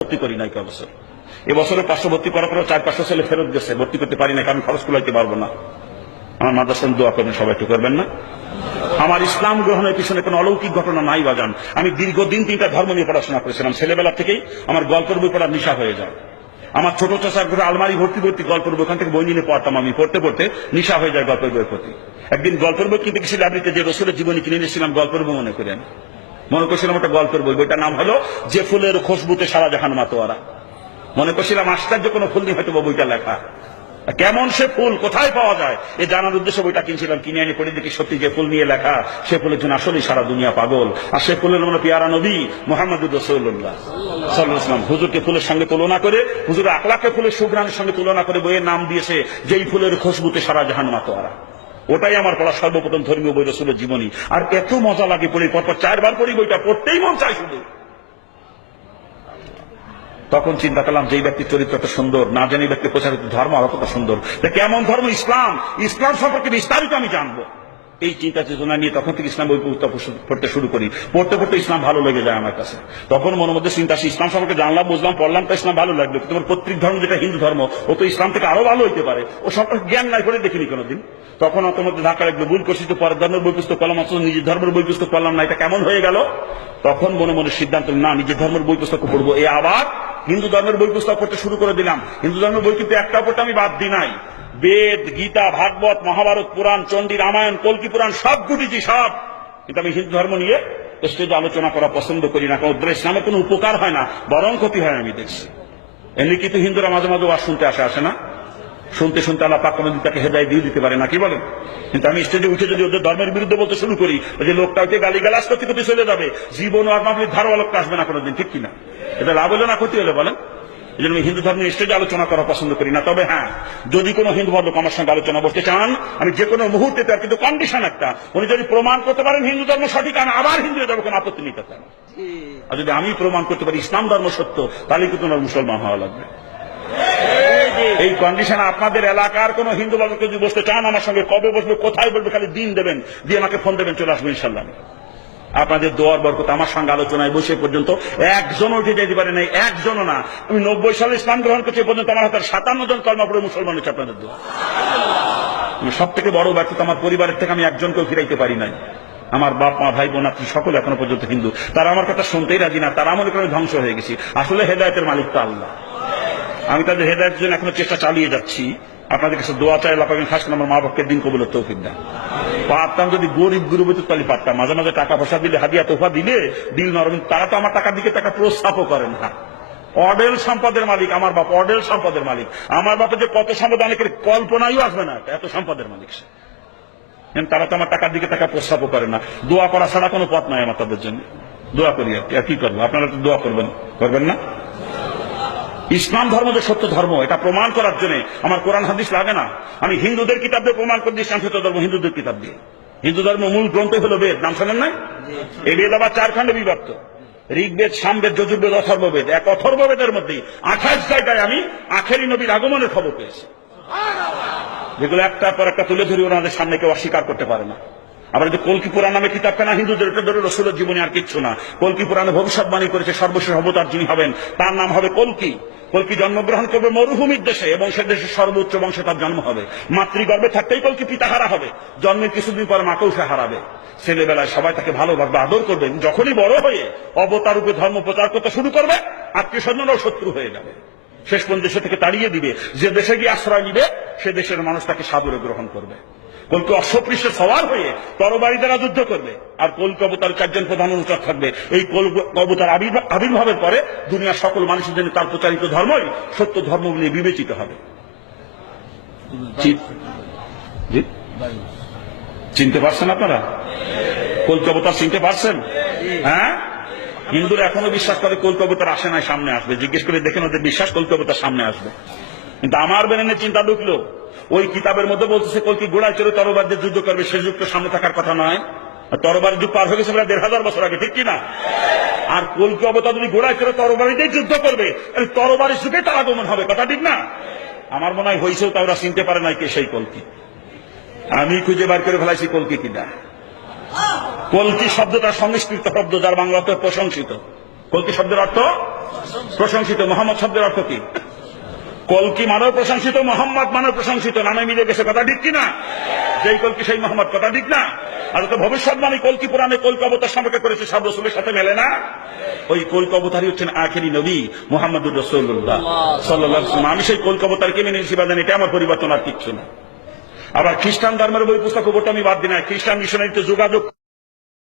ভর্তি করি নাই কয় বছর। এবছরে 500 ভর্তি করার পরে 400-500 ছেলে ফেরত গেছে, ভর্তি করতে পারি না, কারণ খরচ কুলাইতে পারবো না। আমার মাদ্রাসায় দোয়া করবেন, সবাই একটু করবেন না? আমার ইসলাম গ্রহণের পিছনে কোনো অলৌকিক ঘটনা নাই বাজান। আমি দীর্ঘদিন 3টা ধর্ম নিয়ে পড়াশোনা করেছিলাম। ছেলেবেলা থেকেই আমার গল্পের বই পড়ার নেশা হয়ে যায়। আমার ছোট চাচার ঘরে আলমারি ভর্তি গল্পের বই, ওখান থেকে বই নিয়ে পড়তাম। আমি পড়তে পড়তে নেশা হয়ে যায় গল্পের বইয়ের প্রতি। একদিন গল্পের বই কিনতে গেছি লাইব্রেরিতে, যে রসুলের জীবনী কিনে নিয়েছিলাম গল্পের বই মনে করেন। মনে করছিলাম একটা গল্পের বই, বইটার নাম হলো যে ফুলের খুশবুতে সারা জাহান মাতোয়ারা। মনে করছিলাম আশ্চর্য কোনো ফুল নিয়ে হয়তো বইটা লেখা। কেমন সে ফুল কোথায় পাওয়া যায় এ জানার উদ্দেশ্যে বইটা কিনছিলাম। কিনে এনে পড়ে দেখি সত্যি যে ফুল নিয়ে লেখা, সে ফুলের জন্য আসলেই সারা দুনিয়া পাগল। আর সে ফুলের মানে পেয়ারা নবী মুহাম্মদুর রাসূলুল্লাহ সাল্লাল্লাহু আলাইহি ওয়াসাল্লাম। হুজুরকে ফুলের সঙ্গে তুলনা করে, হুজুরের আকলাকে ফুলের সুঘ্রাণের সঙ্গে তুলনা করে বইয়ের নাম দিয়েছে যেই ফুলের খুশবুতে সারা জাহান মাতোয়ারা। ওটাই আমার পড়া সর্বপ্রথম ধর্মীয় বই, রাসূলের জীবনী। আর এত মজা লাগে পড়ি, পরপর 4 বার পড়ি বইটা, পড়তেই মন চায় শুধু। তখন চিন্তা করলাম যে এই ব্যক্তির চরিত্রটা সুন্দর, না জানি ব্যক্তি প্রচারিত ধর্ম আরো কত সুন্দর। কেমন ধর্ম? ইসলাম। ইসলাম সম্পর্কে বিস্তারিত আমি জানবো, এই চিন্তা চেতনা নিয়ে তখন থেকে ইসলাম বই পড়তে শুরু করি। পড়তে পড়তে ইসলাম ভালো লেগে যায় আমার কাছে। তখন মনের মধ্যে চিন্তা আসে, ইসলাম সম্পর্কে জানলাম, বুঝলাম, পড়লাম, তো ইসলাম ভালো লাগলো। তোমার পৈতৃক ধর্ম যেটা হিন্দু ধর্ম, ও তো ইসলাম থেকে আরো ভালো হইতে পারে। ও সম্পর্কে জ্ঞান নাই, করে দেখিনি কোনোদিন। তখন তোমার মধ্যে ধাক্কা লাগবে, ভুল করছি তো পরের ধর্মের বই পুস্তক পড়লাম, অথচ নিজের ধর্মের বই পুস্তক পড়লাম না, এটা কেমন হয়ে গেল? তখন মনে মনে সিদ্ধান্ত, না, নিজের ধর্মের বই পুস্তক পড়বো। এ আবার হিন্দু ধর্মের বই পুস্তক পড়তে শুরু করে দিলাম। হিন্দু ধর্মের বই কিন্তু একটা পড়তে আমি বাদ দিই নাই। বেদ, গীতা, ভাগবত, মহাভারত, পুরাণ, চণ্ডী, রামায়ণ, কল্কি পুরাণ সব গুটিছি, সব। কিন্তু আমি হিন্দু ধর্ম নিয়ে স্টেজে আলোচনা করা পছন্দ করি না, কারণ ইসলামের কোনো উপকার হয় না, বরং ক্ষতি হয় আমি দেখছি। এমনি কিন্তু হিন্দুরা মাঝে মাঝে ওয়াজ শুনতে আসে না? শুনতে শুনতে আল্লাহ পাক কোনদিন তাকে হেদায়েত দিয়ে দিতে পারে না, কি বলেন? কিন্তু আমি স্টেজে উঠে যদি ওদের ধর্মের বিরুদ্ধে বলতে শুরু করি, যে লোকটা ওকে গালিগালাজ করতে করতে চলে যাবে, জীবন আর মাহফিলের ধারও লোকটা আসবে না কোনোদিন, ঠিক কিনা? এটা লাভ হলো না ক্ষতি হলো বলেন? এই জন্য আমি হিন্দু ধর্মের স্টেজে আলোচনা করা পছন্দ করি না। তবে হ্যাঁ, যদি কোনো হিন্দু ভদ্রলোক আমার সঙ্গে আলোচনা করতে চান, আমি যে কোনো মুহূর্তে, তার কিন্তু কন্ডিশন একটা, উনি যদি প্রমাণ করতে পারেন হিন্দু ধর্ম সঠিক, আমি আবার হিন্দু হয়ে যাবো, কোনো আপত্তি নেই তাতে। আর যদি আমি প্রমাণ করতে পারি ইসলাম ধর্ম সত্য, তাহলে কিন্তু তোমার মুসলমান হওয়া লাগবে। এই কন্ডিশনে আপনাদের এলাকার কোন হিন্দু বাবুকে যদি বসতে চান আমার সঙ্গে, কবে বসবে, কোথায় বলবে, খালি দিন দেবেন, দিয়ে আমাকে ফোন দেবেন, চলে আসবো ইনশাল্লাহ। আপনাদের দোয়ার বরকত আমার সঙ্গে আলোচনায় বসে পর্যন্ত একজনও উঠে যেতে পারে নাই, একজনও না। আমি 90 সালে ইসলাম গ্রহণ করছি, পর্যন্ত আমার হাতে 57 জন কলমা পড়ে মুসলমান হচ্ছে আপনাদের দোয়া। সব থেকে বড় ব্যর্থতা, আমার পরিবারের থেকে আমি একজনকেও ফিরাইতে পারি নাই। আমার বাপ মা, ভাই বোন, আপনি সকলে এখনো পর্যন্ত হিন্দু, তারা আমার কথা শুনতেই রাজি না। তারা মনে করে ধ্বংস হয়ে গেছি। আসলে হেদায়েতের মালিক তো আল্লাহ। আমি তাদের হেদায়েতের জন্য এখনো চেষ্টা চালিয়ে যাচ্ছি। আপনাদের কাছে দোয়া চাই, আল্লাহ পাকের খাস করে আমার মা বাপকে দিন কবুলের তৌফিক দেন। পারতাম যদি গরিব গুরুবত তাহলে পারতাম, মাঝে মাঝে টাকা পয়সা দিলে, হাদিয়া তোফা দিলে দিল নরম। তারা তো আমার টাকার দিকে টাকা প্রস্তাবও করেন না। অডেল সম্পদের মালিক আমার বাপ, অডেল সম্পদের মালিক। আমার বাপের যে কত সম্পদ অনেকের কল্পনাইও আসবে না, এত সম্পদের মালিক সে। তারা তো আমার টাকার দিকে টাকা প্রস্তাবও করে না। দোয়া করা ছাড়া কোনো পথ নাই আমার তাদের জন্য। দোয়া করি আর কি করবো, আপনারা তো দোয়া করবেন না? ইসলাম ধর্ম যে সত্য ধর্ম, এটা প্রমাণ করার জন্য আমার কোরআন হাদিস লাগে না। আমি হিন্দুদের কিতাব দিয়ে প্রমাণ করে দিই ইসলাম সত্য ধর্ম, হিন্দুদের কিতাব দিয়ে। হিন্দু ধর্ম মূল গ্রন্থ হলো বেদ, নাম শোনেন নাই? এই বেদ আবার 4 খণ্ডে বিভক্ত: ঋগ্বেদ, সামবেদ, যজুর্বেদ, অথর্ববেদ। এক অথর্ববেদের মধ্যে 28 জায়গায় আমি আখেরি নবীর আগমনের খবর পেয়েছি, যেগুলো একটার পর একটা তুলে ধরি, ওনাদের সামনে কেউ অস্বীকার করতে পারে না। আবার যে কল্কি পুরাণ নামে কিতাবটা না হিন্দুদের, এটা ধরে রাসূলের জীবনী আর কিচ্ছু না। কল্কি পুরাণে ভবিষ্যৎবাণী করেছে সর্বশেষ অবতার যিনি হবেন, তার নাম হবে কল্কি। কল্কি জন্মগ্রহণ করবে মরুভূমির দেশে, এবং সে দেশের সর্বোচ্চ বংশে তার জন্ম হবে। মাতৃগর্ভে থাকতেই কল্কি পিতাহারা হবে, জন্মের কিছুদিন পর মাকেও সে হারাবে। ছেলেবেলায় সবাই তাকে ভালোভাবে আদর করবেন, যখনই বড় হয়ে অবতার রূপে ধর্ম প্রচার করতে শুরু করবে, আত্মীয় স্বজনরাও শত্রু হয়ে যাবে। শেষ পর্যন্ত দেশে থেকে তাড়িয়ে দিবে। যে দেশে গিয়ে আশ্রয় নিবে, সে দেশের মানুষ তাকে সাদরে গ্রহণ করবে। কল্কি অশ্বপৃষ্ঠে সওয়ার হয়ে তরবারি দ্বারা যুদ্ধ করবে, আর কল্কি অবতার 4 জন প্রধান অনুচর থাকবে। এই কল্কি অবতার আবির্ভাবের পরে দুনিয়ার সকল মানুষের জন্য তার প্রচারিত ধর্মই সত্য ধর্ম বলে বিবেচিত হবে। চিনতে পারছেন আপনারা? কল্কি অবতার চিনতে পারছেন? হ্যাঁ, হিন্দুরা এখনো বিশ্বাস করে কল্কি অবতার আসে নাই, সামনে আসবে। জিজ্ঞেস করে দেখেন ওদের বিশ্বাস, কল্কি অবতার সামনে আসবে। কিন্তু আমার বেরেনে চিন্তা ঢুকলো, ওই কিতাবের মধ্যে বলতেছে কল্কি ঘোড়ায় চড়ে তরবারি দিয়ে যুদ্ধ করবে। সে যুগ তো সামনে থাকার কথা নয়। তরবারি যুগ পার হয়ে গেছে প্রায় 1500 বছর আগে, ঠিক কিনা? আর কল্কি অবতার যদি ঘোড়ায় চড়ে তরবারি দিয়ে যুদ্ধ করবে, তরবারির যুগে তার আগমন হবে, কথা ঠিক না? আমার মনে হয় হয়েছেও, তারা চিনতে পারে নাই কে সেই কল্কি। আমি খুঁজে বার করে ফেলাইছি কল্কি কিনা। কল্কি শব্দটা সংস্কৃত শব্দ, যার বাংলাতে প্রশংসিত। কলকি শব্দের অর্থ প্রশংসিত। মোহাম্মদ শব্দের অর্থ কি? কলকি মানব প্রশংসিত, মোহাম্মদ মানব প্রশংসিত, নামে মিলে গেছে, কথা ঠিক কিনা? যেই কলকি সেই মোহাম্মদ, কথা ঠিক না? আর তো ভবিষ্যৎবাণী কলকি পুরাণে কলকি অবতার সম্পর্কে করেছে, সব রসুলের সাথে মেলে না? ওই কলকি অবতারই হচ্ছেন আখেরি নবী মুহাম্মদুর রাসূলুল্লাহ সাল্লাল্লাহু আলাইহি ওয়াসাল্লাম। আমি সেই কলকি অবতারকে মেনে নিয়েছি, বাজান, এটা আমার পরিবর্তন আর কিচ্ছু না। আবার খ্রিস্টান ধর্মের বই পুস্তক উপরটা আমি বাদ দিই না, খ্রিস্টান মিশনারিতে যোগাযোগ